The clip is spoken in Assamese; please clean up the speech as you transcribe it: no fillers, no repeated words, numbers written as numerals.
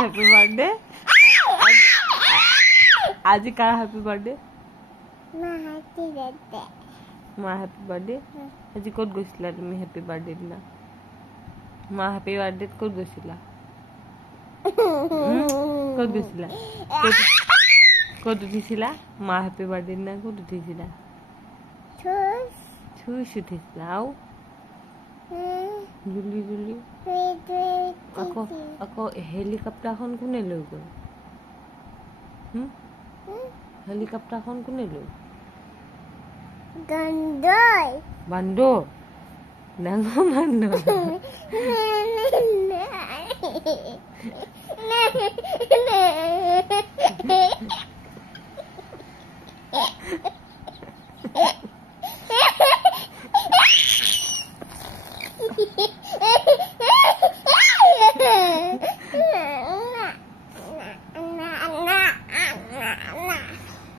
हैप्पी बर्थडे आज का हैप्पी बर्थडे माँ हैप्पी बर्थडे आज कत गईला तुम हैप्पी बर्थडे दिना माँ हैप्पी बर्थडे कत गईला कत गईला कत उठिला माँ हैप्पी बर्थडे दिना कत उठिला छुस उठिला आउ जुली जुली আকৌ হেলিকপ্টাৰখন কোনে লৈ গ'ল হেলিকপ্টাৰখন কোনে লৈ বান্দৰ ডাঙৰ বান্দৰ